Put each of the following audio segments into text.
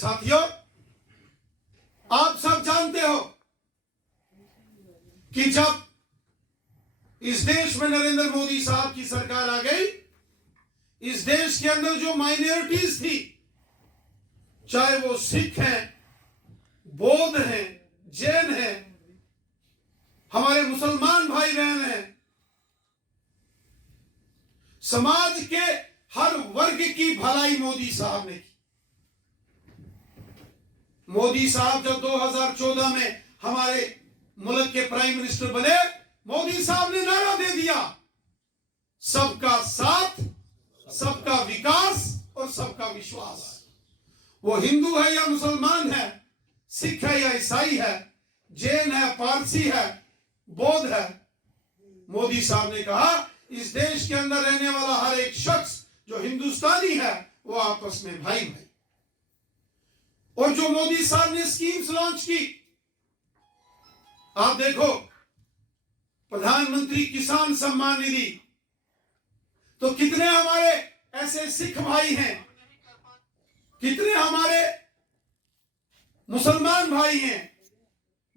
साथियों, आप सब जानते हो कि जब इस देश में नरेंद्र मोदी साहब की सरकार आ गई, इस देश के अंदर जो माइनॉरिटीज थी, चाहे वो सिख हैं, बौद्ध हैं, जैन हैं, हमारे मुसलमान भाई बहन हैं, समाज के हर वर्ग की भलाई मोदी साहब ने की। मोदी साहब जब 2014 में हमारे मुल्क के प्राइम मिनिस्टर बने, मोदी साहब ने नारा दे दिया, सबका साथ, सबका विकास और सबका विश्वास। वो हिंदू है या मुसलमान है, सिख है या ईसाई है, जैन है, पारसी है, बौद्ध है, मोदी साहब ने कहा इस देश के अंदर रहने वाला हर एक शख्स जो हिंदुस्तानी है वो आपस में भाई भाई। और जो मोदी साहब ने स्कीम्स लॉन्च की, आप देखो, प्रधानमंत्री किसान सम्मान निधि, तो कितने हमारे ऐसे सिख भाई हैं, कितने हमारे मुसलमान भाई हैं,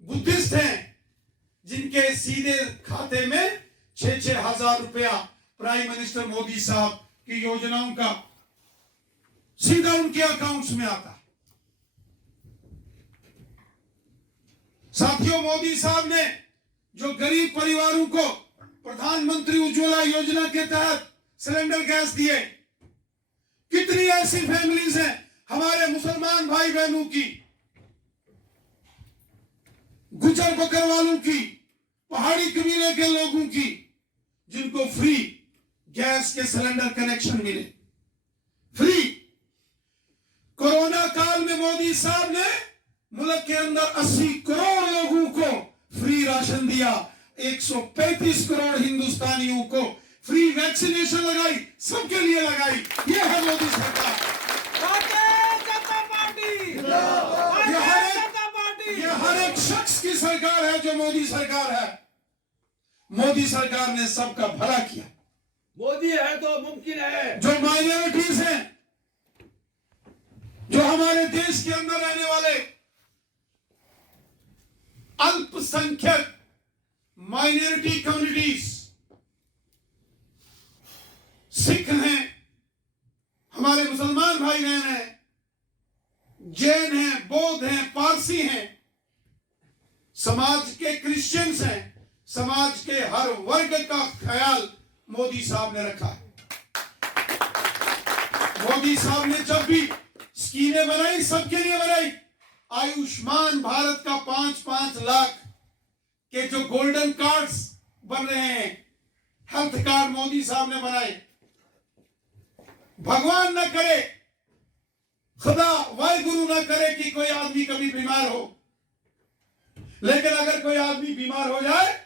बुद्धिस्ट हैं, जिनके सीधे खाते में 6-6 हजार रुपया प्राइम मिनिस्टर मोदी साहब की योजनाओं का सीधा उनके अकाउंट्स में आता है। साथियों, मोदी साहब ने जो गरीब परिवारों को प्रधानमंत्री उज्ज्वला योजना के तहत सिलेंडर गैस दिए, कितनी ऐसी फैमिलीज हैं हमारे मुसलमान भाई बहनों की, गुजर बकरवालों की, पहाड़ी कबीले के लोगों की, जिनको फ्री गैस के सिलेंडर कनेक्शन मिले, फ्री। कोरोना काल में मोदी साहब ने मुल्क के अंदर 80 करोड़ लोगों को फ्री राशन दिया, 135 करोड़ हिंदुस्तानियों को फ्री वैक्सीनेशन लगाई, सबके लिए लगाई। ये है मोदी सरकार। ये हर एक शख्स की सरकार है जो मोदी सरकार है। मोदी सरकार ने सबका भला किया। मोदी है तो मुमकिन है। जो माइनॉरिटीज हैं, जो हमारे देश के अंदर रहने वाले अल्पसंख्यक माइनॉरिटी कम्युनिटीज, सिख हैं, हमारे मुसलमान भाई बहन हैं, जैन हैं, बौद्ध हैं, पारसी हैं, समाज के क्रिश्चियंस हैं, समाज के हर वर्ग का ख्याल मोदी साहब ने रखा है। मोदी साहब ने जब भी स्कीमें बनाई, सबके लिए बनाई। आयुष्मान भारत का 5-5 लाख के जो गोल्डन कार्ड्स बन रहे हैं, हेल्थ कार्ड मोदी साहब ने बनाए। भगवान न करे, खुदा वाहिगुरु न करे कि कोई आदमी कभी बीमार हो, लेकिन अगर कोई आदमी बीमार हो जाए,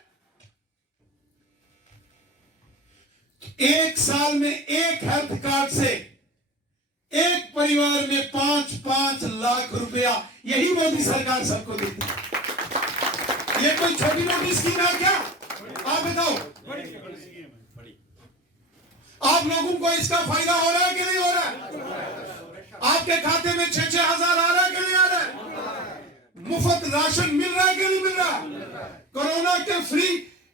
एक साल में एक हेल्थ कार्ड से एक परिवार में 5-5 लाख रुपया यही मोदी सरकार सबको देती है। ये कोई छोटी मोटी स्कीम है क्या? आप बताओ, आप लोगों को इसका फायदा हो रहा है कि नहीं हो रहा है? आपके खाते में 6-6 हजार आ रहा है कि नहीं आ रहा है? मुफ्त राशन मिल रहा है कि नहीं मिल रहा? कोरोना के फ्री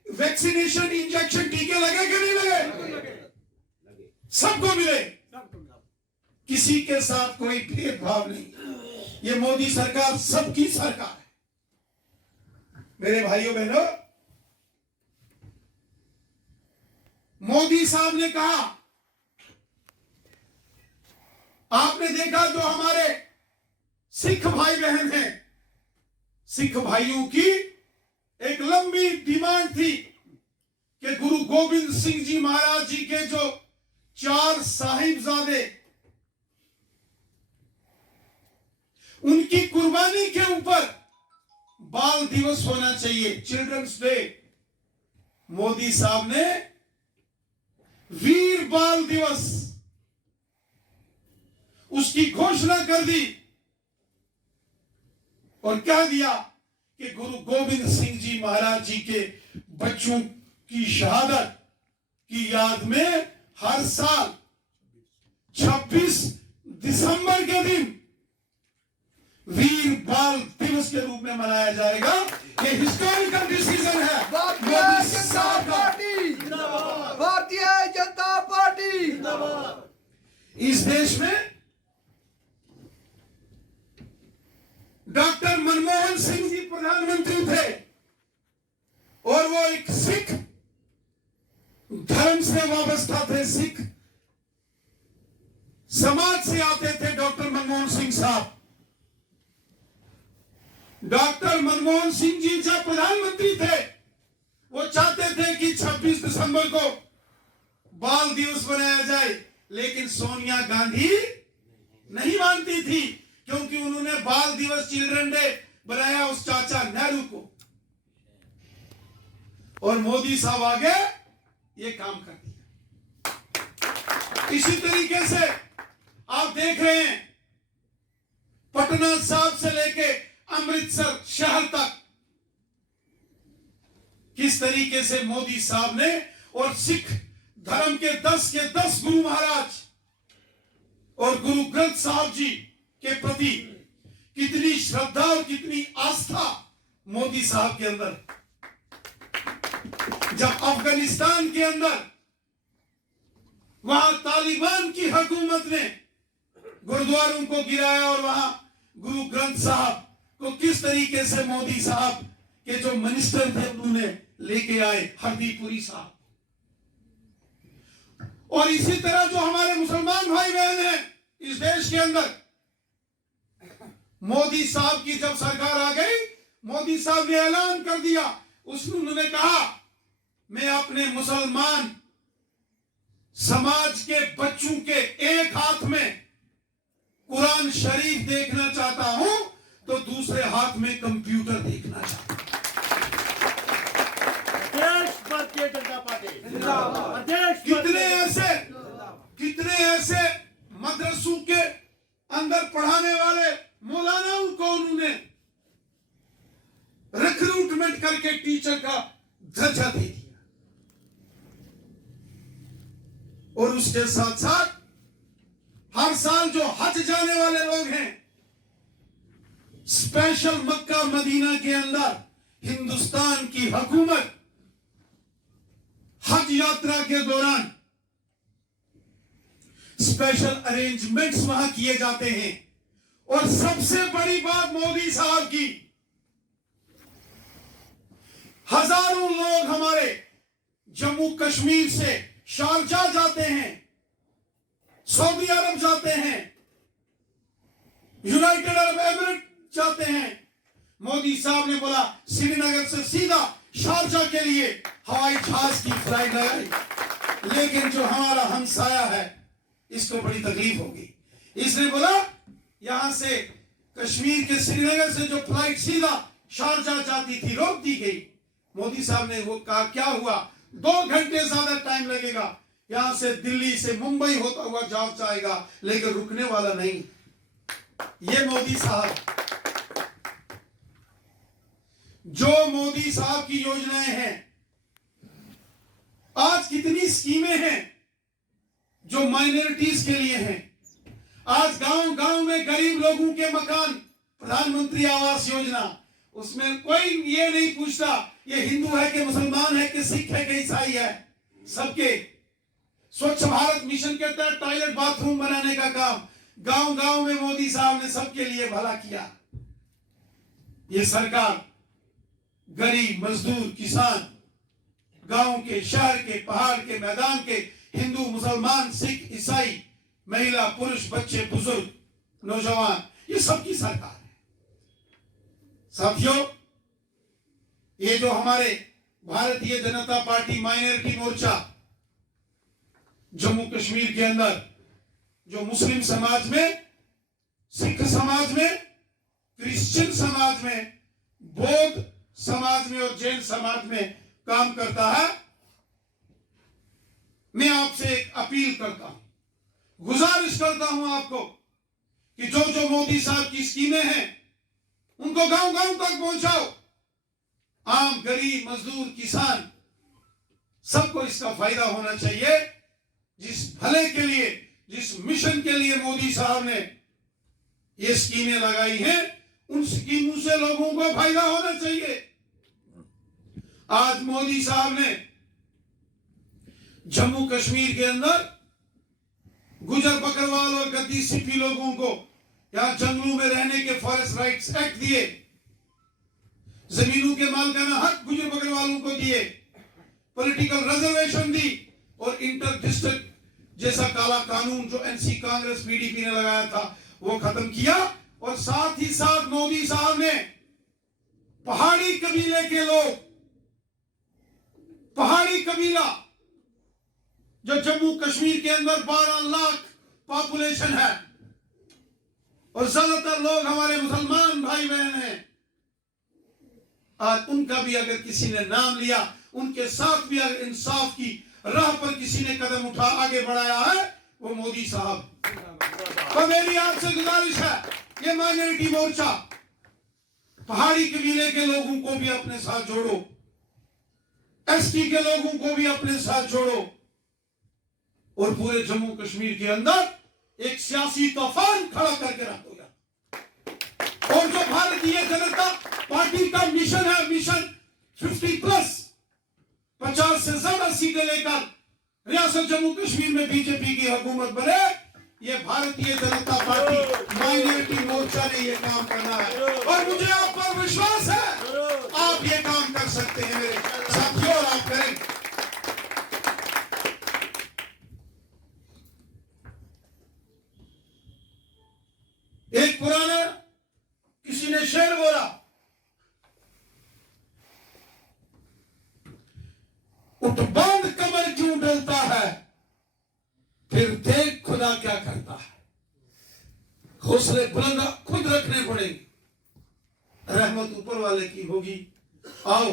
वैक्सीनेशन, इंजेक्शन, टीके लगे कि नहीं लगे? सबको मिले, किसी के साथ कोई भेदभाव नहीं। ये मोदी सरकार सबकी सरकार है। मेरे भाइयों बहनों, मोदी साहब ने कहा, आपने देखा जो हमारे सिख भाई बहन हैं, सिख भाइयों की एक लंबी डिमांड थी कि गुरु गोविंद सिंह जी महाराज जी के जो 4 साहिबजादे, उनकी कुर्बानी के ऊपर बाल दिवस होना चाहिए, चिल्ड्रंस डे। मोदी साहब ने वीर बाल दिवस उसकी घोषणा कर दी और कह दिया कि गुरु गोविंद सिंह जी महाराज जी के बच्चों की शहादत की याद में हर साल 26 दिसंबर के दिन वीर बाल दिवस के रूप में मनाया जाएगा। ये हिस्टोरिकल डिसीजन है भारतीय मोदी जनता साहब का। Party Bharatiya Janata party. इस देश में डॉक्टर मनमोहन सिंह जी प्रधानमंत्री थे और वो एक सिख धर्म से वाबस्ता थे, सिख समाज से आते थे डॉक्टर मनमोहन सिंह साहब। डॉक्टर मनमोहन सिंह जी जब प्रधानमंत्री थे वो चाहते थे कि 26 दिसंबर को बाल दिवस मनाया जाए, लेकिन सोनिया गांधी नहीं मानती थी क्योंकि उन्होंने बाल दिवस चिल्ड्रन डे बनाया उस चाचा नेहरू को, और मोदी साहब आगे ये काम कर दिया। इसी तरीके से आप देख रहे हैं पटना साहब से लेके अमृतसर शहर तक किस तरीके से मोदी साहब ने और सिख धर्म के 10 के 10 गुरु महाराज और गुरु ग्रंथ साहब जी के प्रति कितनी श्रद्धा और कितनी आस्था मोदी साहब के अंदर। जब अफगानिस्तान के अंदर वहां तालिबान की हुकूमत ने गुरुद्वारों को गिराया और वहां गुरु ग्रंथ साहब को किस तरीके से मोदी साहब के जो मिनिस्टर थे उन्होंने लेके आए, हरदीपुरी साहब। और इसी तरह जो हमारे मुसलमान भाई बहन हैं इस देश के अंदर, मोदी साहब की जब सरकार आ गई, मोदी साहब ने ऐलान कर दिया, उसमें उन्होंने कहा मैं अपने मुसलमान समाज के बच्चों के एक हाथ में कुरान शरीफ देखना चाहता हूं तो दूसरे हाथ में कंप्यूटर देखना चाहता हूं। भारतीय जनता पार्टी कितने ऐसे मदरसों के अंदर पढ़ाने वाले मौलानाओं को उन्होंने रिक्रूटमेंट करके टीचर का दर्जा दे दिया। और उसके साथ साथ हर साल जो हज जाने वाले लोग हैं, स्पेशल मक्का मदीना के अंदर हिंदुस्तान की हुकूमत हज यात्रा के दौरान स्पेशल अरेंजमेंट्स वहां किए जाते हैं। और सबसे बड़ी बात मोदी साहब की, हजारों लोग हमारे जम्मू कश्मीर से शारजा जाते हैं, सऊदी अरब जाते हैं, यूनाइटेड अरब एमिरेट जाते हैं। मोदी साहब ने बोला श्रीनगर से सीधा शारजा के लिए हवाई जहाज की फ्लाइट लगाई, लेकिन जो हमारा हमसाया है इसको बड़ी तकलीफ होगी। इसने बोला यहां से कश्मीर के श्रीनगर से जो फ्लाइट सीधा शारजा जाती थी रोक दी गई। मोदी साहब ने वो कहा क्या हुआ, 2 घंटे ज्यादा टाइम लगेगा, यहां से दिल्ली से मुंबई होता हुआ जहाज जाएगा, लेकिन रुकने वाला नहीं। ये मोदी साहब, जो मोदी साहब की योजनाएं हैं, आज कितनी स्कीमें हैं जो माइनॉरिटीज के लिए हैं। आज गांव गांव में गरीब लोगों के मकान, प्रधानमंत्री आवास योजना, उसमें कोई ये नहीं पूछता ये हिंदू है कि मुसलमान है कि सिख है कि ईसाई है। सबके स्वच्छ भारत मिशन के तहत टॉयलेट बाथरूम बनाने का काम गांव गांव में मोदी साहब ने सबके लिए भला किया। ये सरकार गरीब, मजदूर, किसान, गांव के, शहर के, पहाड़ के, मैदान के, हिंदू, मुसलमान, सिख, ईसाई, महिला, पुरुष, बच्चे, बुजुर्ग, नौजवान, ये सबकी सरकार है। साथियों, ये जो हमारे भारतीय जनता पार्टी माइनॉरिटी मोर्चा जम्मू कश्मीर के अंदर जो मुस्लिम समाज में, सिख समाज में, क्रिश्चियन समाज में, बौद्ध समाज में और जैन समाज में काम करता है, मैं आपसे एक अपील करता हूं, गुजारिश करता हूं आपको कि जो जो मोदी साहब की स्कीमें हैं उनको गांव गांव तक पहुंचाओ। आम गरीब, मजदूर, किसान, सबको इसका फायदा होना चाहिए। जिस भले के लिए, जिस मिशन के लिए मोदी साहब ने ये स्कीमें लगाई हैं, उन स्कीमों से लोगों को फायदा होना चाहिए। आज मोदी साहब ने जम्मू कश्मीर के अंदर गुजर बकरवाल और गद्दी सिपी लोगों को यहां जंगलों में रहने के फॉरेस्ट राइट्स एक्ट दिए, जमीनों के मालिकाना हक गुजर बकरवालों को दिए, पॉलिटिकल रिजर्वेशन दी और इंटर डिस्ट्रिक्ट जैसा काला कानून जो एनसी कांग्रेस पीडीपी ने लगाया था वो खत्म किया। और साथ ही साथ मोदी साहब ने पहाड़ी कबीले के लोग, पहाड़ी कबीला जो जम्मू कश्मीर के अंदर 12 लाख पॉपुलेशन है और ज्यादातर लोग हमारे मुसलमान भाई बहन हैं, आज उनका भी अगर किसी ने नाम लिया, उनके साथ भी अगर इंसाफ की राह पर किसी ने कदम उठा आगे बढ़ाया है वो मोदी साहब। तो मेरी आपसे गुजारिश है, ये माइनॉरिटी मोर्चा पहाड़ी कबीले के लोगों को भी अपने साथ जोड़ो, एसटी के लोगों को भी अपने साथ जोड़ो और पूरे जम्मू कश्मीर के अंदर एक सियासी तूफान खड़ा करके रखो यार। और जो भारतीय जनता पार्टी का मिशन है, मिशन 50+, 50 से ज्यादा सीटें लेकर रियासत जम्मू कश्मीर में बीजेपी की हुकूमत बने, ये भारतीय जनता पार्टी माइनॉरिटी मोर्चा ने ये काम करना है और मुझे आप पर विश्वास है, आप ये काम कर सकते हैं मेरे साथियों और आप करेंगे। एक पुराना किसी ने शेर बोला, उठ बांध कमर क्यों डलता है, फिर देख खुदा क्या करता है। हौसले बुलंद खुद रखने पड़ेंगे, रहमत ऊपर वाले की होगी। आओ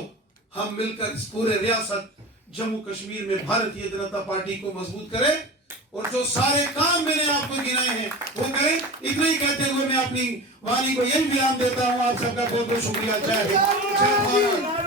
हम मिलकर इस पूरे रियासत जम्मू कश्मीर में भारतीय जनता पार्टी को मजबूत करें और जो सारे काम मैंने आपको गिनाए हैं वो करें। इतना ही कहते हुए मैं अपनी वाणी को यही विराम देता हूं। आप सबका बहुत बहुत शुक्रिया। जय हिंद, जय भारत।